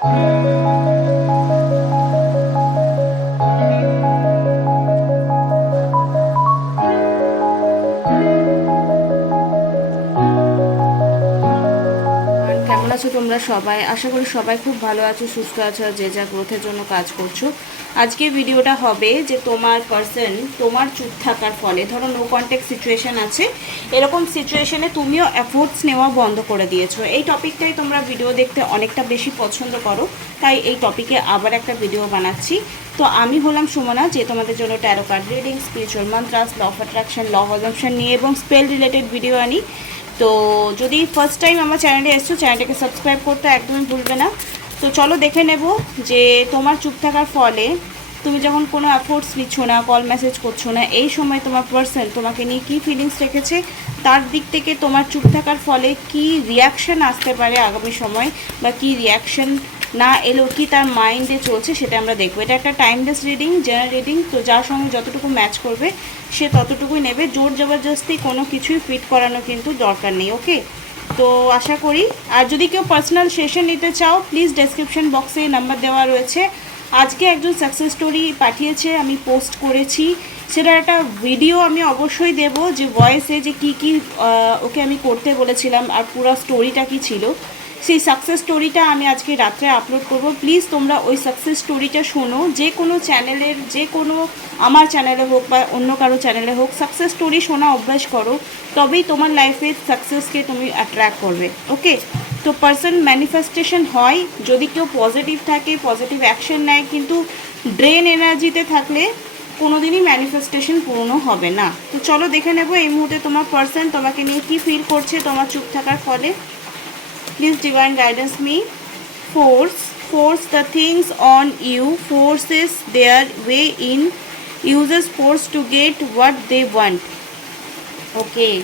কেমন আছো তোমরা সবাই? আশা করি সবাই খুব ভালো আছো, সুস্থ আছো, আর যে যা গ্রোথের জন্য কাজ করছো। আজকে ভিডিওটা হবে যে তোমার পার্সন তোমার চুপ থাকার ফলে, ধরো নো কন্ট্যাক্ট সিচুয়েশন আছে, এরকম সিচুয়েশনে তুমিও এফোর্টস নেওয়া বন্ধ করে দিয়েছো। এই টপিকটাই তোমরা ভিডিও দেখতে অনেকটা বেশি পছন্দ করো, তাই এই টপিকে আবার একটা ভিডিও বানাচ্ছি। তো আমি হলাম সুমনা, যে তোমাদের জন্য tarot card reading, spiritual mantras, law of attraction, law of assumption নিয়ে এবং স্পেল রিলেটেড ভিডিও আনি। তো যদি ফার্স্ট টাইম আমার চ্যানেলে এসছো, চ্যানেলটাকে সাবস্ক্রাইব করতে একদমই ভুলবে না। তো চলো দেখে নেব যে তোমার চুপ থাকার ফলে, তুমি যখন কোনো এফোর্টস নিচ্ছ না, কল মেসেজ করছো না, এই সময় তোমার পার্সন তোমাকে নিয়ে কী ফিলিংস রেখেছে, তার দিক থেকে তোমার চুপ থাকার ফলে কি রিয়াকশান আসতে পারে আগামী সময়, বা কি রিয়াকশান না এলেও কি তার মাইন্ডে চলছে, সেটা আমরা দেখবো। এটা একটা টাইমলেস রিডিং, জেনারেল রিডিং। তো যার সঙ্গে যতটুকু ম্যাচ করবে সে ততটুকুই নেবে, জোর জবরদস্তি কোনো কিছুই ফিট করানো কিন্তু দরকার নেই। ওকে, তো আশা করি। আর যদি কেউ পার্সোনাল সেশন নিতে চাও, প্লিজ ডেসক্রিপশন বক্সে নাম্বার দেওয়া রয়েছে। আজকে একজন সাকসেস স্টোরি পাঠিয়েছে, আমি পোস্ট করেছি, সেটার একটা ভিডিও আমি অবশ্যই দেব, যে ভয়েসে যে কী কী ওকে আমি করতে বলেছিলাম আর পুরো স্টোরিটা কী ছিল, সেই সাকসেস স্টোরিটা আমি আজকে রাত্রে আপলোড করব। প্লিজ তোমরা ওই সাকসেস স্টোরিটা শোনো, যে কোনো চ্যানেলের, যে কোনো আমার চ্যানেলে হোক বা অন্য কারো চ্যানেলে হোক, সাকসেস স্টোরি শোনা অভ্যাস করো, তবেই তোমার লাইফে সাকসেসকে তুমি অ্যাট্রাক্ট করবে। ওকে, তো পার্সন ম্যানিফেস্টেশন হয় যদি কেউ পজিটিভ থাকে, পজিটিভ অ্যাকশন নেয়, কিন্তু ড্রেন এনার্জিতে থাকলে কোনোদিনই ম্যানিফেস্টেশন পূর্ণ হবে না। তো চলো দেখে নেবো এই মুহূর্তে তোমার পার্সন তোমাকে নিয়ে কী ফিল করছে তোমার চুপ থাকার ফলে। Please divine guidance me. Force the things on you, forces their way in, uses force to get what they want. Okay,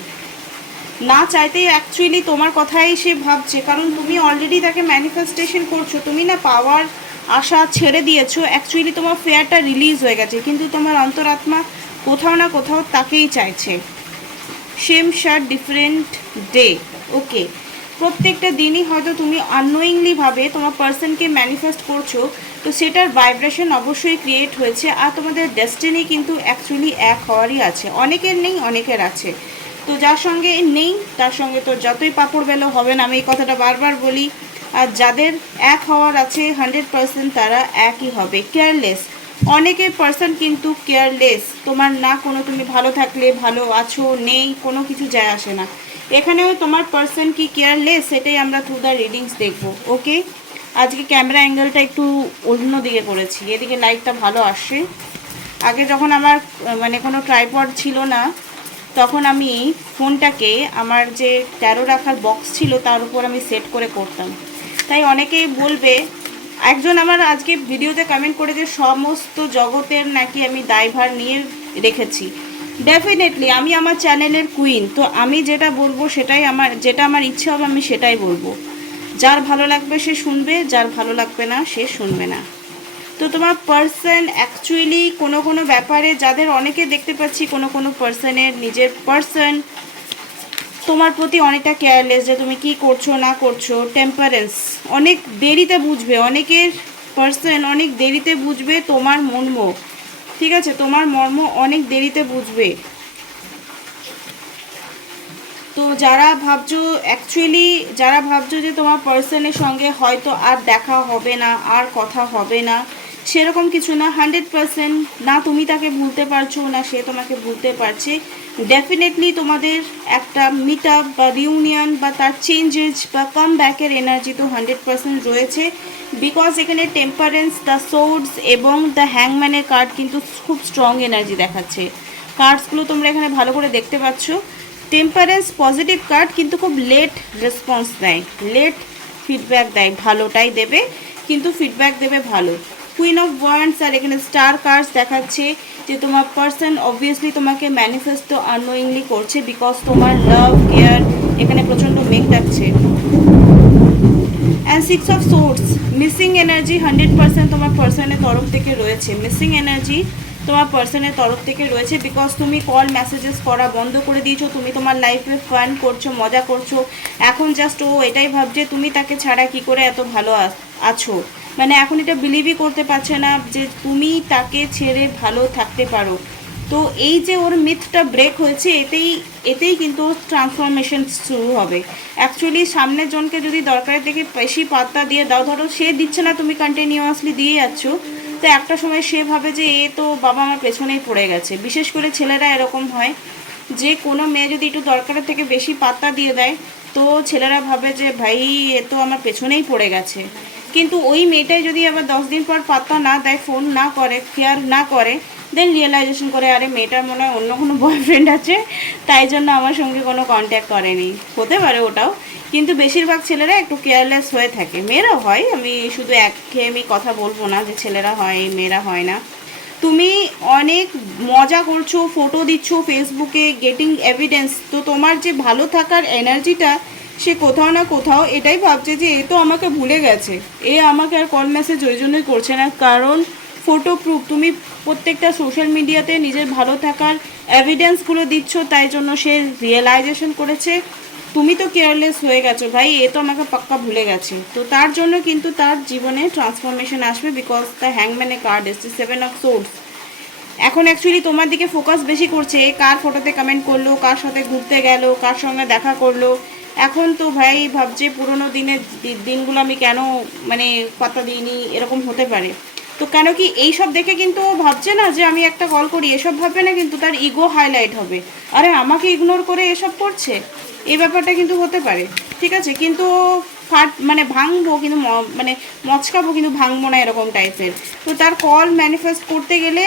না চাইতেই অ্যাকচুয়ালি তোমার কথাই সে ভাবছে, কারণ তুমি অলরেডি তাকে ম্যানিফেস্টেশন করছো, তুমি না পাওয়ার আশা ছেড়ে দিয়েছো, অ্যাকচুয়ালি তোমার ফেয়ারটা রিলিজ হয়ে গেছে, কিন্তু তোমার অন্তরাত্মা কোথাও না কোথাও তাকেই চাইছে। Same shirt different day. Okay, প্রত্যেকটা দিনই হয়তো তুমি আননোয়িংলিভাবে তোমার পার্সনকে ম্যানিফেস্ট করছো, তো সেটার ভাইব্রেশন অবশ্যই ক্রিয়েট হয়েছে। আর তোমাদের ডেস্টিনি কিন্তু অ্যাকচুয়ালি এক হওয়ারই আছে, অনেকের নেই, অনেকের আছে। তো যার সঙ্গে নেই তার সঙ্গে তো যতই পাপড় বেলো হবে না, আমি এই কথাটা বারবার বলি। আর যাদের এক হওয়ার আছে 100% তারা একই হবে। কেয়ারলেস, অনেকের পার্সন কিন্তু কেয়ারলেস, তোমার না কোনো, তুমি ভালো থাকলে, ভালো আছো নেই, কোনো কিছু যায় আসে না। এখানেও তোমার পার্সন কি কেয়ারলেস, সেটাই আমরা থ্রু দ্য রিডিংস দেখবো। ওকে, আজকে ক্যামেরা অ্যাঙ্গেলটা একটু অন্য দিকে করেছি, এদিকে লাইটটা ভালো আসে। আগে যখন আমার মানে কোনো ট্রাইপড ছিল না, তখন আমি ফোনটাকে আমার যে ট্যারো রাখার বক্স ছিল তার উপর আমি সেট করে করতাম। তাই অনেকেই বলবে, একজন আমার আজকে ভিডিওতে কমেন্ট করে যে সমস্ত জগতের নাকি আমি দায়ভার নিয়ে রেখেছি। ডেফিনেটলি আমি আমার চ্যানেলের কুইন, তো আমি যেটা বলবো সেটাই আমার, যেটা আমার ইচ্ছে হবে আমি সেটাই বলবো। যার ভালো লাগবে সে শুনবে, যার ভালো লাগবে না সে শুনবে না। তো তোমার পার্সন অ্যাকচুয়ালি কোনো কোনো ব্যাপারে, যাদের অনেকে দেখতে পাচ্ছি কোনো কোনো পার্সনের নিজের পার্সন তোমার প্রতি অনেকটা কেয়ারলেস, যে তুমি কি করছো না করছো। টেম্পারেন্স, অনেক দেরিতে বুঝবে, অনেকের পার্সন অনেক দেরিতে বুঝবে তোমার মর্ম, ঠিক আছে, তোমার মর্ম অনেক দেরিতে বুঝবে। তো যারা ভাবছো অ্যাকচুয়ালি, যারা ভাবছো যে তোমার পার্সনের সঙ্গে হয়তো আর দেখা হবে না, আর কথা হবে না, সেরকম কিছু না। 100% না তুমি তাকে ভুলতে পারছো, না সে তোমাকে ভুলতে পারছে। ডেফিনেটলি তোমাদের একটা মিট আপ বা রিউনিয়ন বা তার চেঞ্জেস বা কাম ব্যাকের এনার্জি তো 100% রয়েছে। বিকজ এখানে টেম্পারেন্স, দ্য সোর্ডস এবং দ্য হ্যাংম্যানের কার্ড কিন্তু খুব স্ট্রং এনার্জি দেখাচ্ছে। কার্ডসগুলো তোমরা এখানে ভালো করে দেখতে পাচ্ছ। টেম্পারেন্স পজিটিভ কার্ড, কিন্তু খুব লেট রেসপন্স দেয়, লেট ফিডব্যাক দেয়, ভালোটাই দেবে কিন্তু ফিডব্যাক দেবে ভালো। কুইন অফ ওয়ান্ডস, আর এখানে স্টার কার্ডস দেখাচ্ছে যে তোমার পার্সন অবভিয়াসলি তোমাকে ম্যানিফেস্টো আননোয়িংলি করছে, বিকজ তোমার লাভ, কেয়ার এখানে প্রচণ্ড মেঘ থাকছে। And 6 of swords, missing energy 100% তোমার পার্সনের তরফ থেকে রয়েছে। মিসিং এনার্জি তোমার পার্সনের তরফ থেকে রয়েছে, বিকজ তুমি কল মেসেজেস করা বন্ধ করে দিয়েছো, তুমি তোমার লাইফে ফান করছো, মজা করছো। এখন জাস্ট ও এটাই ভাবছে তুমি তাকে ছাড়া কি করে এত ভালো আছো, মানে এখন এটা বিলিভই করতে পারছে না যে তুমি তাকে ছেড়ে ভালো থাকতে পারো। তো এই যে ওর মিথটা ব্রেক হয়েছে, এতেই কিন্তু ট্রান্সফরমেশন শুরু হবে। অ্যাকচুয়ালি সামনের জনকে যদি দরকারের থেকে বেশি পাত্তা দিয়ে দাও, ধরো সে দিচ্ছে না, তুমি কন্টিনিউয়াসলি দিয়ে যাচ্ছ, তো একটা সময় সে ভাবে যে এ তো বাবা আমার পেছনেই পড়ে গেছে। বিশেষ করে ছেলেরা এরকম হয় যে কোনো মেয়ে যদি একটু দরকারের থেকে বেশি পাত্তা দিয়ে দেয়, তো ছেলেরা ভাবে যে ভাই এ তো আমার পেছনেই পড়ে গেছে। কিন্তু ওই মেয়েটাই যদি আবার 10 দিন পর পাত্তা না দেয়, ফোন না করে, কেয়ার না করে, দেন রিয়েলাইজেশন করে আরে মেয়েটার মনে হয় অন্য কোনো বয়ফ্রেন্ড আছে, তাই জন্য আমার সঙ্গে কোনো কন্ট্যাক্ট করেনি। হতে পারে ওটাও, কিন্তু বেশিরভাগ ছেলেরা একটু কেয়ারলেস হয়ে থাকে। মেয়েরাও হয়, আমি শুধু একঘেয়েমি কথা বলবো না যে ছেলেরা হয় মেয়েরা হয় না। তুমি অনেক মজা করছো, ফটো দিচ্ছ ফেসবুকে, গেটিং এভিডেন্স, তো তোমার যে ভালো থাকার এনার্জিটা সে কোথাও না কোথাও এটাই ভাবছে যে এ তো আমাকে ভুলে গেছে, এ আমাকে আর কল মেসেজ ওই জন্যই করছে না, কারণ ফটো প্রুফ তুমি প্রত্যেকটা সোশ্যাল মিডিয়াতে নিজের ভালো থাকার এভিডেন্সগুলো দিচ্ছ, তাই জন্য সে রিয়েলাইজেশন করেছে তুমি তো কেয়ারলেস হয়ে গেছো ভাই, এ তো আমাকে পাক্কা ভুলে গেছে। তো তার জন্য কিন্তু তার জীবনে ট্রান্সফরমেশন আসবে, বিকজ দ্য হ্যাংম্যানে কার্ড এসছে 7 of Swords। এখন অ্যাকচুয়ালি তোমার দিকে ফোকাস বেশি করছে, কার ফটোতে কমেন্ট করলো, কার সাথে ঘুরতে গেল, কার সঙ্গে দেখা করলো। এখন তো ভাই ভাবছে পুরোনো দিনের দিনগুলো আমি কেন মানে পাত্তা দিইনি, এরকম হতে পারে। তো কেন কি এইসব দেখে কিন্তু ও ভাবছে না যে আমি একটা কল করি, এসব ভাববে না, কিন্তু তার ইগো হাইলাইট হবে, আরে আমাকে ইগনোর করে এসব করছে, এই ব্যাপারটা কিন্তু হতে পারে। ঠিক আছে, কিন্তু মানে ভাঙবো কিন্তু মানে মচকাবো কিন্তু ভাঙবো না, এরকম টাইপের। তো তার কল ম্যানিফেস্ট করতে গেলে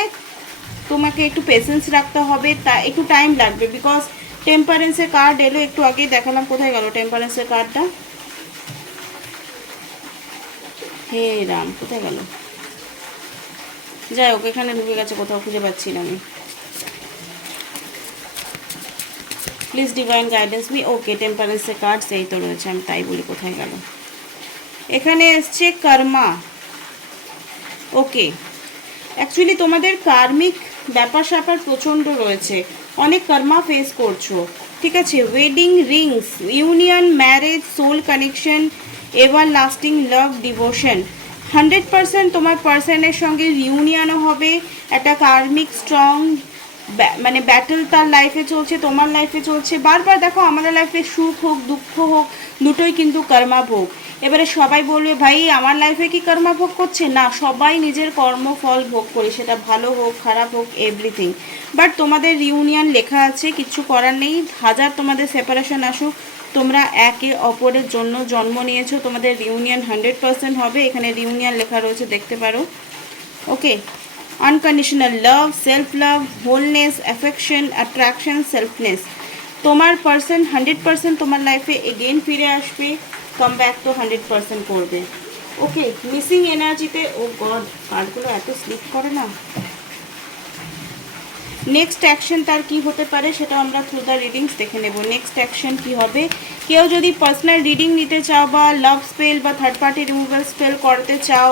তোমাকে একটু পেশেন্স রাখতে হবে, তা একটু টাইম লাগবে, বিকজ টেম্পারেন্সের কার্ড এলো, একটু আগেই দেখালাম। কোথায় গেল টেম্পারেন্সের কার্ডটা? হে রাম, কোথায় গেল? যাই হোক, এখানে ঢুকে গেছে, কোথাও খুঁজে পাচ্ছি না আমি। Please divine guidance me. Okay, টেম্পারেন্সের কার্ড সেই তো রয়েছে, আমি তাই বলি কোথায় গেল। এখানে এসছে কর্মা। ওকে, অ্যাকচুয়ালি তোমাদের কার্মিক ব্যাপার স্যাপার প্রচণ্ড রয়েছে, অনেক কর্মা ফেস করছো। ঠিক আছে, wedding rings, union, marriage, soul connection, ever lasting love, devotion. 100% তোমার পার্সনের সঙ্গে রিউনিয়নও হবে, একটা কার্মিক স্ট্রং মানে ব্যাটল তার লাইফে চলছে, তোমার লাইফে চলছে। বারবার দেখো আমাদের লাইফে সুখ হোক দুঃখ হোক দুটোই কিন্তু কর্মা ভোগ। এবারে সবাই বলবে ভাই আমার লাইফে কি কর্মা ভোগ করছে, না, সবাই নিজের কর্মফল ভোগ করি, সেটা ভালো হোক খারাপ হোক এভরিথিং। বাট তোমাদের রিউনিয়ন লেখা আছে, কিচ্ছু করার নেই, হাজার তোমাদের সেপারেশন আসুক, তোমরা একে অপরের জন্য জন্ম নিয়েছো, তোমাদের রিউনিয়ন 100% হবে। এখানে রিউনিয়ন লেখা রয়েছে, দেখতে পারো। Okay, unconditional love, self love, wholeness, affection, attraction, selfness. তোমার পার্সন 100% তোমার লাইফে এগেন ফিরে আসবে, কাম ব্যাক তো 100% করবে। ওকে, মিসিং এনার্জিতে, ও গড কার্ডগুলো এত স্লিপ করে না। নেক্সট অ্যাকশন তার কি হতে পারে সেটা আমরা থ্রু দ্য রিডিংস দেখে নেব। নেক্সট অ্যাকশন কি হবে? কেউ যদি পার্সোনাল রিডিং নিতে চাও বা লাভ স্পেল বা থার্ড পার্টি রিমুভাল স্পেল করাতে চাও,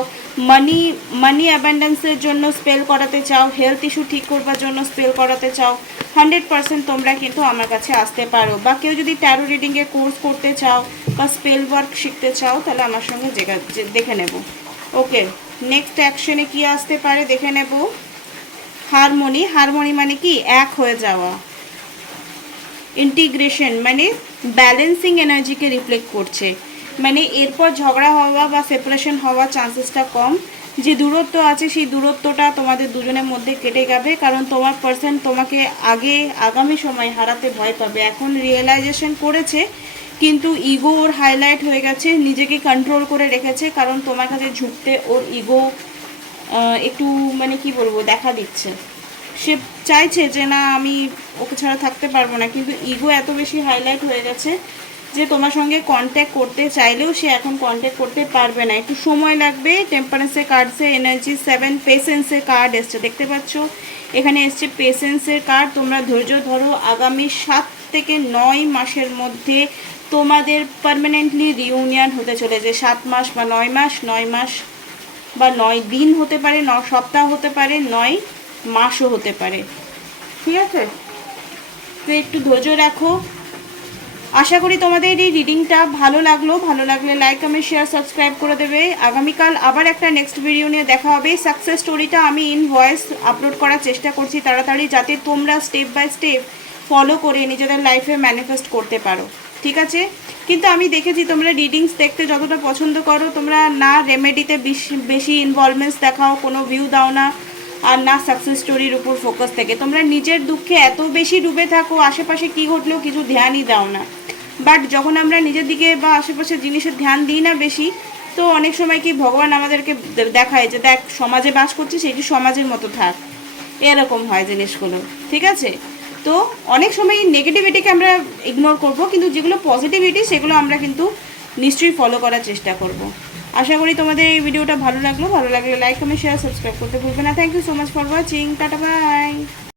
মানি অ্যাবান্ডেন্সের জন্য স্পেল করাতে চাও, হেলথ ইস্যু ঠিক করবার জন্য স্পেল করাতে চাও, 100% তোমরা কিন্তু আমার কাছে আসতে পারো। বা কেউ যদি ট্যারো রিডিংয়ের কোর্স করতে চাও বা স্পেল ওয়ার্ক শিখতে চাও, তাহলে আমার সঙ্গে দেখে নেব। ওকে, নেক্সট অ্যাকশনে কি আসতে পারে দেখে নেব। হারমোনি, হারমোনি মানে কি এক হয়ে যাওয়া, ইন্টিগ্রেশন মানে ব্যালেন্সিং এনার্জিকে রিফ্লেক্ট করছে, মানে এরপর ঝগড়া হওয়া বা সেপারেশন হওয়ার চান্সেসটা কম। যে দূরত্ব আছে সেই দূরত্বটা তোমাদের দুজনের মধ্যে কেটে যাবে, কারণ তোমার পার্সন তোমাকে আগামী সময় হারাতে ভয় পাবে। এখন রিয়েলাইজেশন করেছে, কিন্তু ইগো ওর হাইলাইট হয়ে গেছে, নিজেকে কন্ট্রোল করে রেখেছে, কারণ তোমার কাছে ঝুঁকতে ওর ইগো একটু মানে কি বলবো দেখা দিচ্ছে। সে চাইছে যে না আমি ওকে ছাড়া থাকতে পারবো না, কিন্তু ইগো এত বেশি হাইলাইট হয়ে গেছে যে তোমার সঙ্গে কন্ট্যাক্ট করতে চাইলেও সে এখন কন্ট্যাক্ট করতে পারবে না, একটু সময় লাগবে। টেম্পারেন্সের কার্ডসে এনার্জি 7, পেশেন্সের কার্ড এসছে, দেখতে পাচ্ছ এখানে এসছে পেশেন্সের কার্ড। তোমরা ধৈর্য ধরো, আগামী 7 থেকে 9 মাসের মধ্যে তোমাদের পার্মানেন্টলি রিউনিয়ন হতে চলেছে। 7 মাস বা 9 মাস, 9 মাস বা 9 দিন হতে পারে, 9 সপ্তাহ হতে পারে, 9 মাসও হতে পারে, ঠিক আছে? তো একটু ধৈর্য রাখো। আশা করি তোমাদের এই রিডিংটা ভালো লাগলে লাইক কমেন্ট শেয়ার সাবস্ক্রাইব করে দেবে। আগামীকাল আবার একটা নেক্সট ভিডিও নিয়ে দেখা হবে। সাকসেস স্টোরিটা আমি ইন ভয়েস আপলোড করার চেষ্টা করছি তাড়াতাড়ি, যাতে তোমরা স্টেপ বাই স্টেপ ফলো করে নিজেদের লাইফে ম্যানিফেস্ট করতে পারো, ঠিক আছে? কিন্তু আমি দেখেছি তোমরা রিডিংস দেখতে যতটা পছন্দ করো, তোমরা না রেমেডিতে বেশি ইনভলভমেন্টস দেখাও, কোনো ভিউ দাও না, আর না সাকসেস স্টোরির উপর ফোকাস থেকে। তোমরা নিজের দুঃখে এত বেশি ডুবে থাকো, আশেপাশে কী ঘটলেও কিছু ধ্যানই দাও না। বাট যখন আমরা নিজের দিকে বা আশেপাশের জিনিসের ধ্যান দিই না বেশি, তো অনেক সময় কি ভগবান আমাদেরকে দেখায় যে দেখ সমাজে বাস করছিস, সেটি সমাজের মতো থাক, এরকম হয় জিনিসগুলো, ঠিক আছে? তো অনেক সময় নেগেটিভিটিকে আমরা ইগনোর করব, কিন্তু যেগুলো পজিটিভিটি সেগুলো আমরা কিন্তু নিশ্চয়ই ফলো করার চেষ্টা করব। আশা করি তোমাদের এই ভিডিওটা ভালো লাগলে লাইক কমেন্ট শেয়ার সাবস্ক্রাইব করতে ভুলবে না। Thank you so much for watching. Tata by.